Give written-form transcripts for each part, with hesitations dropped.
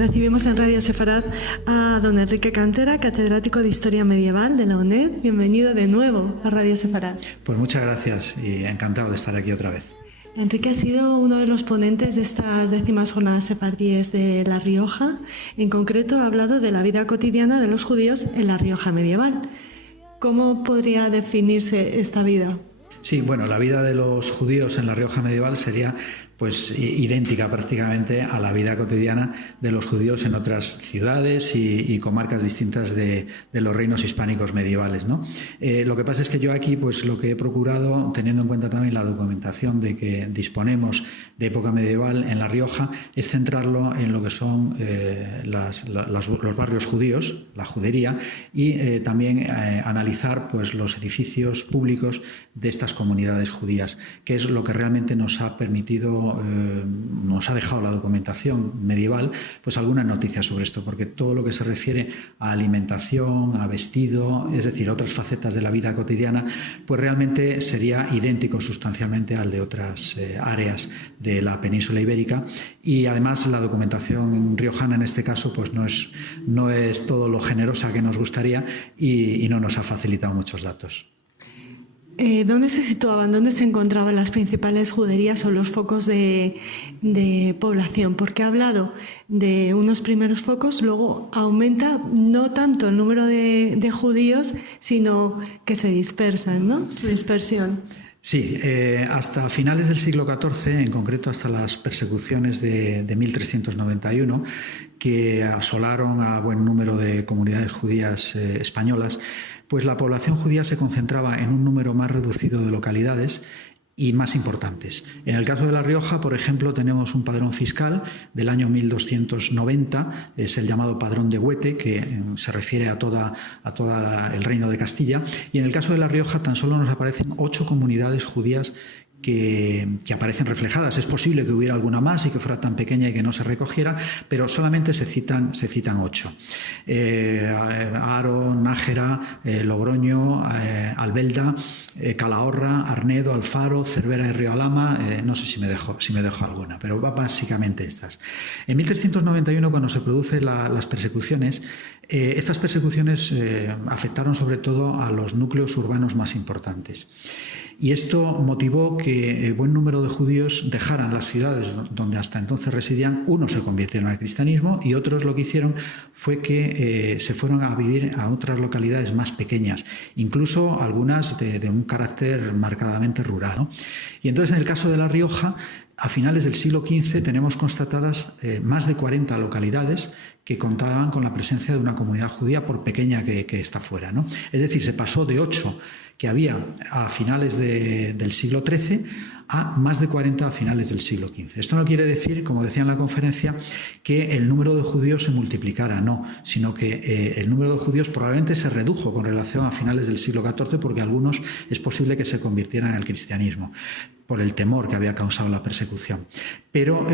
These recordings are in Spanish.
Recibimos en Radio Sefarad a don Enrique Cantera, catedrático de Historia Medieval de la UNED. Bienvenido de nuevo a Radio Sefarad. Pues muchas gracias y encantado de estar aquí otra vez. Enrique ha sido uno de los ponentes de estas 10º jornadas sefardíes de La Rioja. En concreto ha hablado de la vida cotidiana de los judíos en La Rioja medieval. ¿Cómo podría definirse esta vida? Sí, bueno, la vida de los judíos en La Rioja medieval sería pues idéntica prácticamente a la vida cotidiana de los judíos en otras ciudades y comarcas distintas de los reinos hispánicos medievales, ¿no? Lo que pasa es que yo aquí pues lo que he procurado, teniendo en cuenta también la documentación de que disponemos de época medieval en La Rioja, es centrarlo en lo que son los barrios judíos, la judería, y también analizar pues los edificios públicos de estas comunidades judías, que es lo que realmente nos ha permitido, nos ha dejado la documentación medieval, pues algunas noticias sobre esto, porque todo lo que se refiere a alimentación, a vestido, es decir, otras facetas de la vida cotidiana, pues realmente sería idéntico sustancialmente al de otras áreas de la península ibérica, y además la documentación riojana en este caso pues no es todo lo generosa que nos gustaría y no nos ha facilitado muchos datos. ¿Dónde se situaban, dónde se encontraban las principales juderías o los focos de población? Porque ha hablado de unos primeros focos, luego aumenta no tanto el número de judíos, sino que se dispersan, ¿no? Su dispersión. Sí, hasta finales del siglo XIV, en concreto hasta las persecuciones de 1391, que asolaron a buen número de comunidades judías españolas, pues la población judía se concentraba en un número más reducido de localidades y más importantes. En el caso de La Rioja, por ejemplo, tenemos un padrón fiscal del año 1290, es el llamado Padrón de Huete, que se refiere a todo el reino de Castilla, y en el caso de La Rioja tan solo nos aparecen 8 comunidades judías que aparecen reflejadas. Es posible que hubiera alguna más y que fuera tan pequeña y que no se recogiera, pero solamente se citan 8. Haro, Nájera, Logroño, Albelda, Calahorra, Arnedo, Alfaro, Cervera y Río Alhama, no sé si me dejo alguna, pero va básicamente estas. En 1391, cuando se producen las persecuciones, estas persecuciones afectaron sobre todo a los núcleos urbanos más importantes. Y esto motivó que buen número de judíos dejaran las ciudades donde hasta entonces residían. Unos se convirtieron al cristianismo y otros lo que hicieron fue que se fueron a vivir a otras localidades más pequeñas, incluso algunas de un carácter marcadamente rural, ¿no? Y entonces, en el caso de La Rioja, a finales del siglo XV tenemos constatadas más de 40 localidades que contaban con la presencia de una comunidad judía, por pequeña que ésta fuera, ¿no? Es decir, se pasó de 8 que había a finales del siglo XIII a más de 40 a finales del siglo XV. Esto no quiere decir, como decía en la conferencia, que el número de judíos se multiplicara, no, sino que el número de judíos probablemente se redujo con relación a finales del siglo XIV, porque algunos es posible que se convirtieran al cristianismo por el temor que había causado la persecución. Pero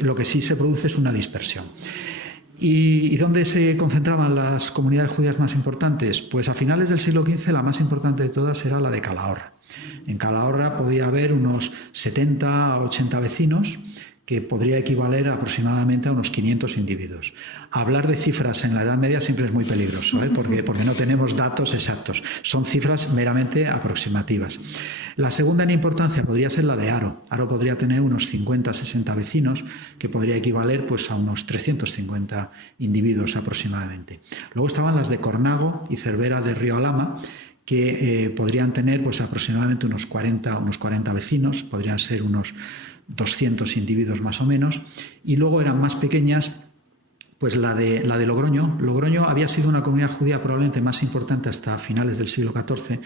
lo que sí se produce es una dispersión. ¿Y dónde se concentraban las comunidades judías más importantes? Pues a finales del siglo XV la más importante de todas era la de Calahorra. En Calahorra podía haber unos 70 a 80 vecinos, que podría equivaler aproximadamente a unos 500 individuos. Hablar de cifras en la Edad Media siempre es muy peligroso, porque no tenemos datos exactos. Son cifras meramente aproximativas. La segunda en importancia podría ser la de Haro. Haro podría tener unos 50-60 vecinos, que podría equivaler pues, a unos 350 individuos aproximadamente. Luego estaban las de Cornago y Cervera de Río Alhama, que podrían tener pues, aproximadamente unos 40 vecinos, podrían ser unos 200 individuos más o menos, y luego eran más pequeñas, pues la de Logroño. Logroño había sido una comunidad judía probablemente más importante hasta finales del siglo XIV,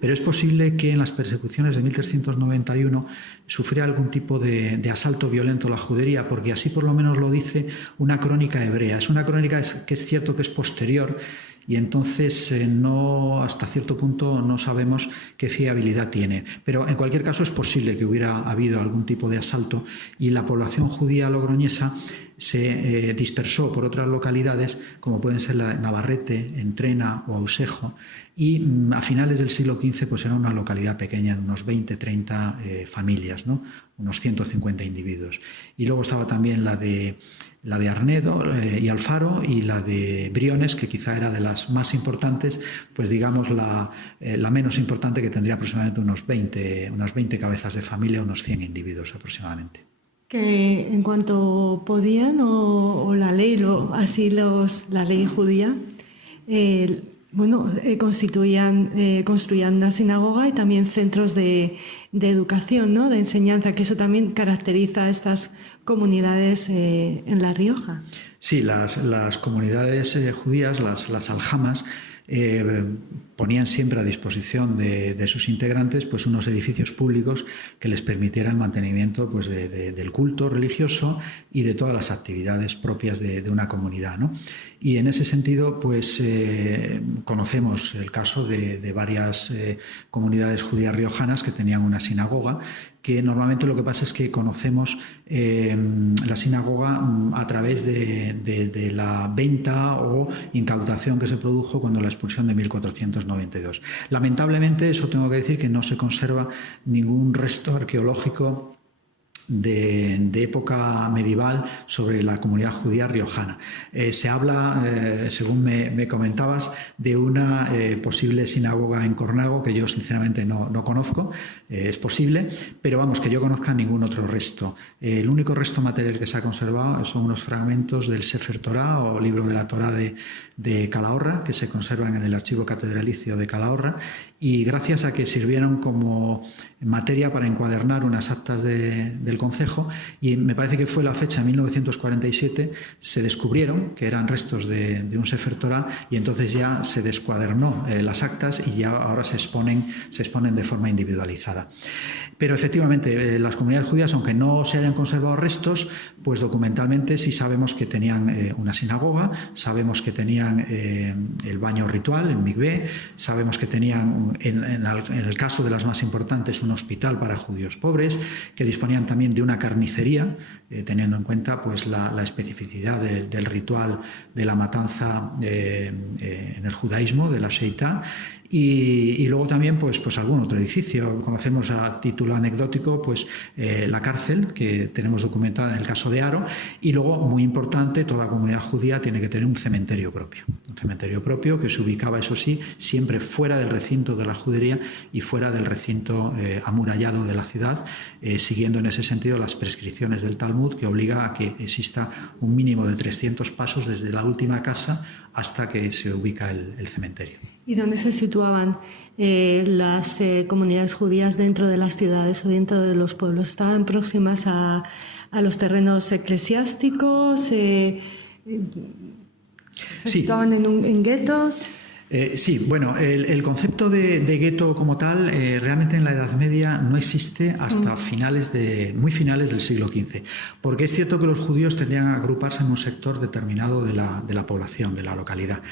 pero es posible que en las persecuciones de 1391 sufriera algún tipo de asalto violento a la judería, porque así por lo menos lo dice una crónica hebrea. Es una crónica que es cierto que es posterior, y entonces hasta cierto punto no sabemos qué fiabilidad tiene. Pero en cualquier caso es posible que hubiera habido algún tipo de asalto, y la población judía logroñesa se dispersó por otras localidades, como pueden ser la de Navarrete, Entrena o Ausejo, y a finales del siglo XV pues era una localidad pequeña de unos 20-30 familias, ¿no? Unos 150 individuos. Y luego estaba también la de Arnedo y Alfaro, y la de Briones, que quizá era de las más importantes, pues digamos la menos importante, que tendría aproximadamente unas 20 cabezas de familia, unos 100 individuos aproximadamente. Que en cuanto podían, o la ley, la ley judía, construían una sinagoga y también centros de educación, ¿no? De enseñanza, que eso también caracteriza a estas comunidades en La Rioja. Sí, las comunidades judías, las aljamas, ponían siempre a disposición de sus integrantes pues unos edificios públicos que les permitieran el mantenimiento pues del culto religioso y de todas las actividades propias de una comunidad, ¿no? Y en ese sentido pues conocemos el caso de varias comunidades judías riojanas que tenían una sinagoga, que normalmente lo que pasa es que conocemos la sinagoga a través de la venta o incautación que se produjo cuando la expulsión de 1492. Lamentablemente, eso tengo que decir, que no se conserva ningún resto arqueológico de época medieval sobre la comunidad judía riojana. Se habla, según me comentabas, de una posible sinagoga en Cornago, que yo sinceramente no conozco. Es posible, pero vamos, que yo conozca ningún otro resto. El único resto material que se ha conservado son unos fragmentos del Sefer Torah, o libro de la Torah de Calahorra, que se conservan en el archivo catedralicio de Calahorra, y gracias a que sirvieron como materia para encuadernar unas actas del concejo, y me parece que fue la fecha 1947, se descubrieron que eran restos de un Sefer Torah, y entonces ya se descuadernó las actas, y ya ahora se exponen de forma individualizada. Pero efectivamente, las comunidades judías, aunque no se hayan conservado restos, pues documentalmente sí sabemos que tenían una sinagoga, sabemos que tenían el baño ritual, el mikvé, sabemos que tenían, en el caso de las más importantes, un hospital para judíos pobres, que disponían también de una carnicería, teniendo en cuenta pues la especificidad del ritual de la matanza en el judaísmo, de la Sheitá. Y luego también pues algún otro edificio. Conocemos a título anecdótico pues la cárcel, que tenemos documentada en el caso de Haro, y luego, muy importante, toda la comunidad judía tiene que tener un cementerio propio que se ubicaba, eso sí, siempre fuera del recinto de la judería y fuera del recinto amurallado de la ciudad, siguiendo en ese sentido las prescripciones del Talmud, que obliga a que exista un mínimo de 300 pasos desde la última casa hasta que se ubica el cementerio. ¿Y dónde se situaban las comunidades judías dentro de las ciudades o dentro de los pueblos? ¿Estaban próximas a los terrenos eclesiásticos? ¿Se situaban en guetos? Sí, bueno, el concepto de gueto como tal realmente en la Edad Media no existe hasta muy finales del siglo XV, porque es cierto que los judíos tendían a agruparse en un sector determinado de la población, de la localidad,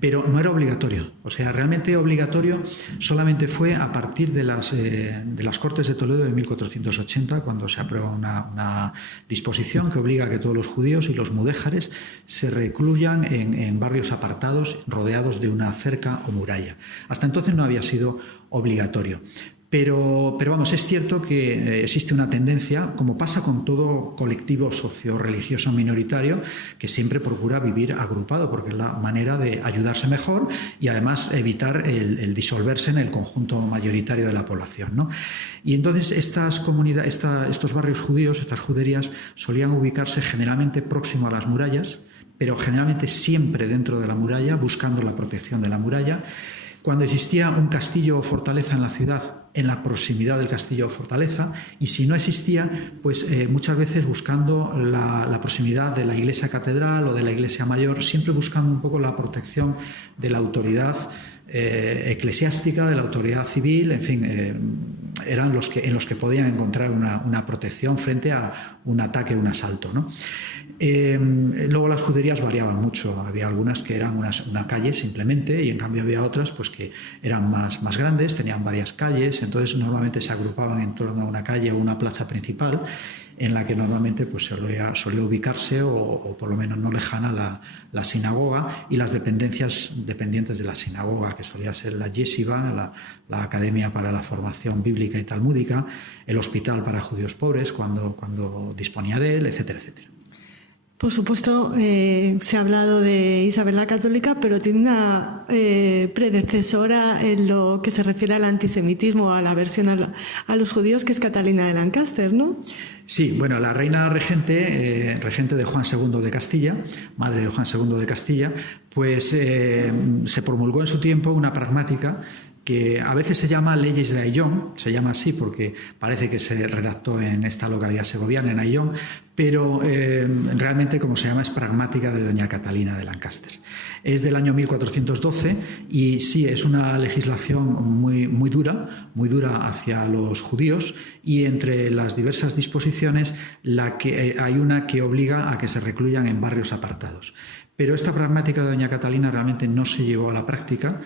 pero no era obligatorio. O sea, realmente obligatorio solamente fue a partir de las Cortes de Toledo de 1480, cuando se aprueba una disposición que obliga a que todos los judíos y los mudéjares se recluyan en barrios apartados, rodeados de una cerca o muralla. Hasta entonces no había sido obligatorio. Pero vamos, es cierto que existe una tendencia, como pasa con todo colectivo socio-religioso minoritario, que siempre procura vivir agrupado, porque es la manera de ayudarse mejor y además evitar el disolverse en el conjunto mayoritario de la población, ¿no? Y entonces estas comunidades, estos barrios judíos, estas juderías, solían ubicarse generalmente próximo a las murallas, pero generalmente siempre dentro de la muralla, buscando la protección de la muralla. Cuando existía un castillo o fortaleza en la ciudad, en la proximidad del castillo o fortaleza, y si no existía, pues muchas veces buscando la proximidad de la iglesia catedral o de la iglesia mayor, siempre buscando un poco la protección de la autoridad eclesiástica, de la autoridad civil, en fin, eran en los que podían encontrar una protección frente a un ataque o un asalto, ¿no? Luego las juderías variaban mucho. Había algunas que eran una calle simplemente, y en cambio había otras pues que eran más grandes, tenían varias calles. Entonces normalmente se agrupaban en torno a una calle o una plaza principal, en la que normalmente pues solía ubicarse, o por lo menos no lejana, la sinagoga y las dependencias dependientes de la sinagoga, que solía ser la yeshiva, la Academia para la Formación Bíblica y Talmúdica, el hospital para judíos pobres cuando disponía de él, etcétera, etcétera. Por supuesto, se ha hablado de Isabel la Católica, pero tiene una predecesora en lo que se refiere al antisemitismo, a la aversión a los judíos, que es Catalina de Lancaster, ¿no? Sí, bueno, la reina regente de Juan II de Castilla, madre de Juan II de Castilla, pues se promulgó en su tiempo una pragmática que a veces se llama Leyes de Ayllón, se llama así porque parece que se redactó en esta localidad segoviana, en Ayllón, pero realmente como se llama es Pragmática de doña Catalina de Lancaster. Es del año 1412 y sí, es una legislación muy dura hacia los judíos, y entre las diversas disposiciones hay una que obliga a que se recluyan en barrios apartados. Pero esta pragmática de doña Catalina realmente no se llevó a la práctica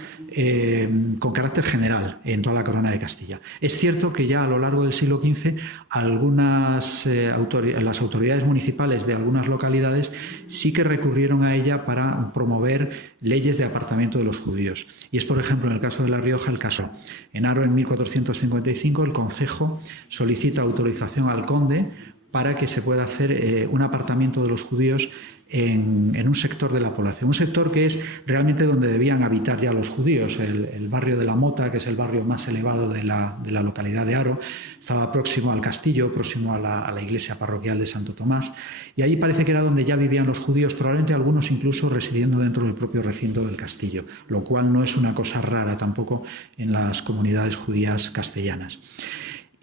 con carácter general en toda la corona de Castilla. Es cierto que ya a lo largo del siglo XV las autoridades municipales de algunas localidades sí que recurrieron a ella para promover leyes de apartamiento de los judíos. Y es, por ejemplo, en el caso de La Rioja, el caso. En Haro, en 1455, el concejo solicita autorización al conde para que se pueda hacer un apartamiento de los judíos en un sector de la población, un sector que es realmente donde debían habitar ya los judíos. El barrio de la Mota, que es el barrio más elevado de la localidad de Haro, estaba próximo al castillo, próximo a la iglesia parroquial de Santo Tomás, y allí parece que era donde ya vivían los judíos, probablemente algunos incluso residiendo dentro del propio recinto del castillo, lo cual no es una cosa rara tampoco en las comunidades judías castellanas.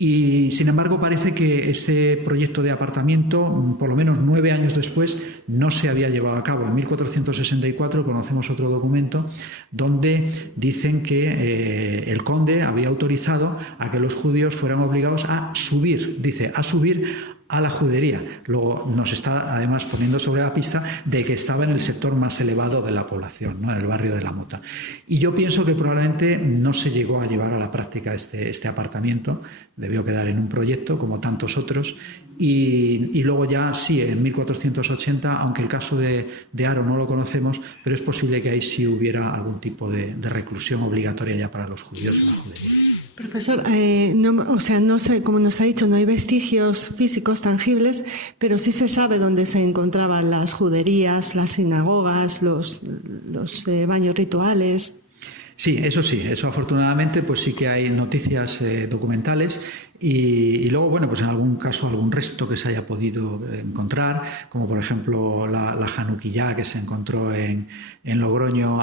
Y, sin embargo, parece que ese proyecto de apartamiento, por lo menos 9 años después, no se había llevado a cabo. En 1464 conocemos otro documento donde dicen que el conde había autorizado a que los judíos fueran obligados a subir a la judería. Luego nos está además poniendo sobre la pista de que estaba en el sector más elevado de la población, ¿no?, en el barrio de la Mota. Y yo pienso que probablemente no se llegó a llevar a la práctica este apartamiento, debió quedar en un proyecto como tantos otros, y luego ya sí, en 1480, aunque el caso de Haro no lo conocemos, pero es posible que ahí sí hubiera algún tipo de reclusión obligatoria ya para los judíos en la judería. Profesor, no sé, como nos ha dicho, no hay vestigios físicos tangibles, pero sí se sabe dónde se encontraban las juderías, las sinagogas, los baños rituales. Sí, eso afortunadamente pues sí que hay noticias documentales, y luego, bueno, pues en algún caso algún resto que se haya podido encontrar, como por ejemplo la Januquillá, que se encontró en Logroño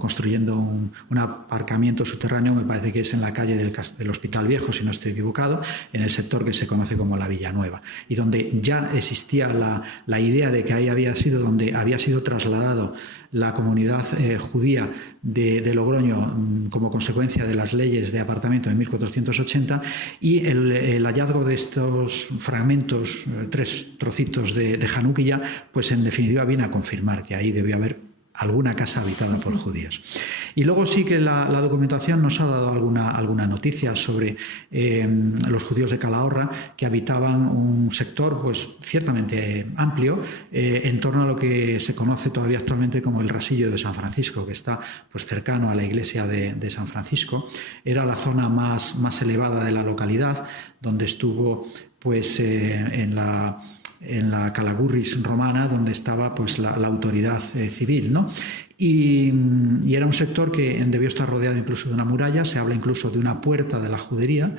construyendo un aparcamiento subterráneo, me parece que es en la calle del Hospital Viejo, si no estoy equivocado, en el sector que se conoce como la Villanueva, y donde ya existía la idea de que ahí había sido donde había sido trasladado la comunidad judía de Logroño como consecuencia de las leyes de apartamento de 1480, y el hallazgo de estos fragmentos, 3 trocitos de Januquilla, pues en definitiva viene a confirmar que ahí debió haber alguna casa habitada por judíos. Y luego sí que la documentación nos ha dado alguna noticia sobre los judíos de Calahorra, que habitaban un sector pues ciertamente amplio en torno a lo que se conoce todavía actualmente como el Rasillo de San Francisco, que está pues cercano a la iglesia de San Francisco. Era la zona más elevada de la localidad, donde estuvo pues en la Calagurris romana, donde estaba pues la autoridad civil, ¿no? Y era un sector que debió estar rodeado incluso de una muralla. Se habla incluso de una puerta de la judería.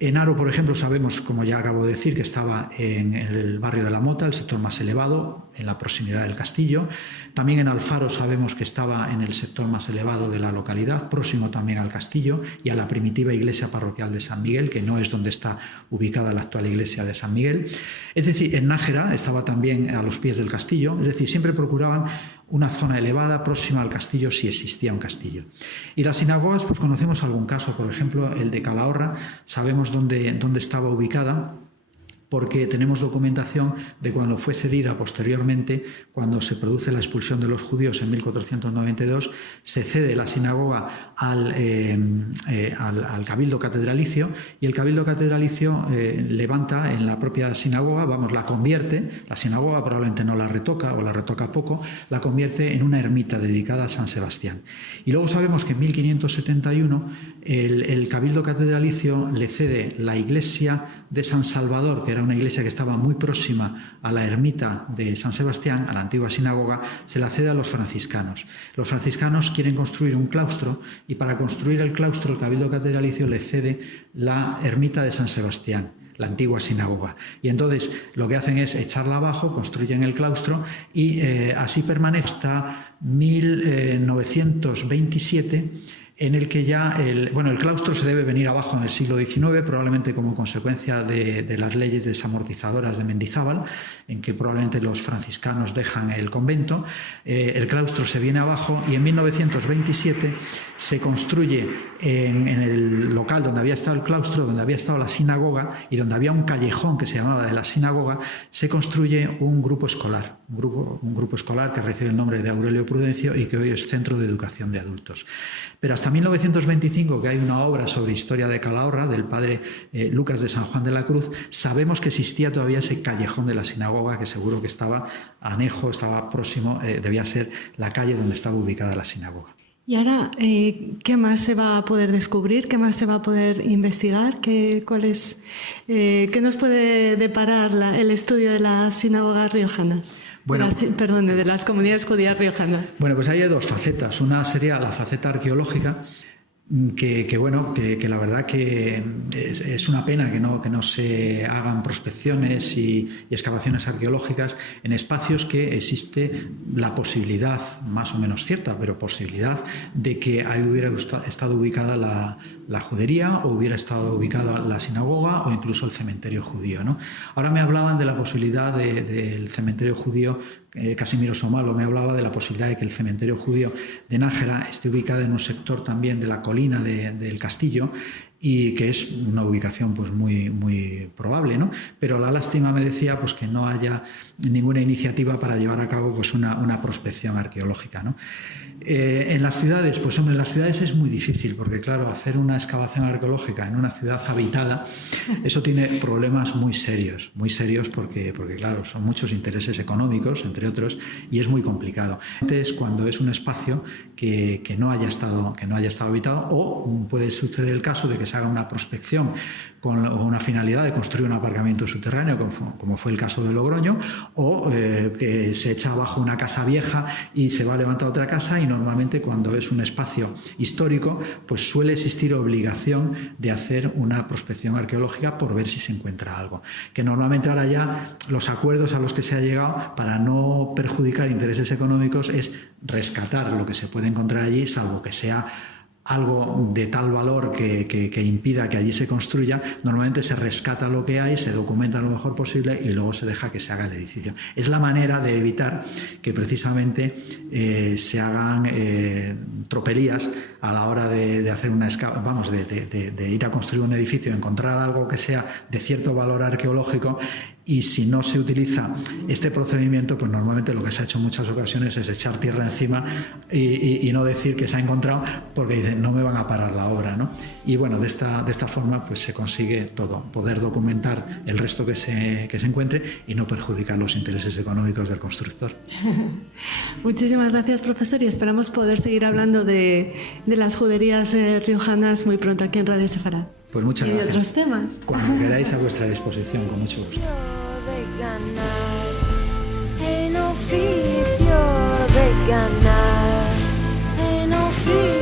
En Haro, por ejemplo, sabemos, como ya acabo de decir, que estaba en el barrio de la Mota, el sector más elevado, en la proximidad del castillo. También en Alfaro sabemos que estaba en el sector más elevado de la localidad, próximo también al castillo y a la primitiva iglesia parroquial de San Miguel, que no es donde está ubicada la actual iglesia de San Miguel. Es decir, en Nájera estaba también a los pies del castillo. Es decir, siempre procuraban una zona elevada próxima al castillo, si existía un castillo. Y las sinagogas, pues conocemos algún caso, por ejemplo, el de Calahorra, sabemos dónde estaba ubicada, porque tenemos documentación de cuando fue cedida posteriormente, cuando se produce la expulsión de los judíos en 1492, se cede la sinagoga al cabildo catedralicio, y el cabildo catedralicio levanta en la propia sinagoga, la convierte, la sinagoga probablemente no la retoca o la retoca poco, la convierte en una ermita dedicada a San Sebastián. Y luego sabemos que en 1571 el cabildo catedralicio le cede la iglesia de San Salvador, que era una iglesia que estaba muy próxima a la ermita de San Sebastián, a la antigua sinagoga, se la cede a los franciscanos. Los franciscanos quieren construir un claustro, y para construir el claustro el cabildo catedralicio le cede la ermita de San Sebastián, la antigua sinagoga. Y entonces lo que hacen es echarla abajo, construyen el claustro, y así permanece hasta 1927, en el que ya el claustro se debe venir abajo en el siglo XIX, probablemente como consecuencia de las leyes desamortizadoras de Mendizábal, en que probablemente los franciscanos dejan el convento. El claustro se viene abajo, y en 1927 se construye en el local donde había estado el claustro, donde había estado la sinagoga y donde había un callejón que se llamaba de la sinagoga, se construye un grupo escolar, un grupo escolar que recibe el nombre de Aurelio Prudencio y que hoy es Centro de Educación de Adultos. Pero hasta 1925, que hay una obra sobre historia de Calahorra del padre Lucas de San Juan de la Cruz, sabemos que existía todavía ese callejón de la sinagoga, que seguro que estaba anejo, estaba próximo, debía ser la calle donde estaba ubicada la sinagoga. Y ahora, ¿qué más se va a poder descubrir? ¿Qué más se va a poder investigar? ¿Qué nos puede deparar el estudio de las sinagogas riojanas? De las comunidades judías riojanas. Bueno, pues hay dos facetas. Una sería la faceta arqueológica, que la verdad que es una pena que no se hagan prospecciones y excavaciones arqueológicas en espacios que existe la posibilidad, más o menos cierta, pero posibilidad de que ahí hubiera estado ubicada la judería, o hubiera estado ubicada la sinagoga, o incluso el cementerio judío, ¿no? Ahora me hablaban de la posibilidad del cementerio judío. Casimiro Somalo me hablaba de la posibilidad de que el cementerio judío de Nájera esté ubicado en un sector también de la colina del castillo, y que es una ubicación pues muy, muy probable, ¿no? Pero la lástima, me decía, pues que no haya ninguna iniciativa para llevar a cabo pues una prospección arqueológica, ¿no? En las ciudades, pues hombre, en las ciudades es muy difícil, porque claro, hacer una excavación arqueológica en una ciudad habitada, eso tiene problemas muy serios, porque claro, son muchos intereses económicos, entre otros, y es muy complicado. Es cuando es un espacio que no haya estado habitado, o puede suceder el caso de que se haga una prospección con una finalidad de construir un aparcamiento subterráneo, como fue el caso de Logroño, o que se echa abajo una casa vieja y se va a levantar otra casa, y normalmente cuando es un espacio histórico pues suele existir obligación de hacer una prospección arqueológica por ver si se encuentra algo, que normalmente ahora ya los acuerdos a los que se ha llegado para no perjudicar intereses económicos es rescatar lo que se puede encontrar allí, salvo que sea algo de tal valor que impida que allí se construya. Normalmente se rescata lo que hay, se documenta lo mejor posible y luego se deja que se haga el edificio. Es la manera de evitar que precisamente se hagan tropelías a la hora de hacer de ir a construir un edificio, encontrar algo que sea de cierto valor arqueológico. Y si no se utiliza este procedimiento, pues normalmente lo que se ha hecho en muchas ocasiones es echar tierra encima y no decir que se ha encontrado, porque dicen no me van a parar la obra, ¿no? Y bueno, de esta forma pues se consigue todo, poder documentar el resto que se encuentre y no perjudicar los intereses económicos del constructor. Muchísimas gracias, profesor, y esperamos poder seguir hablando de las juderías riojanas muy pronto aquí en Radio Sefarad. Pues muchas gracias. Y otros temas. Cuando queráis, a vuestra disposición, con mucho gusto. En oficio de ganar, en oficio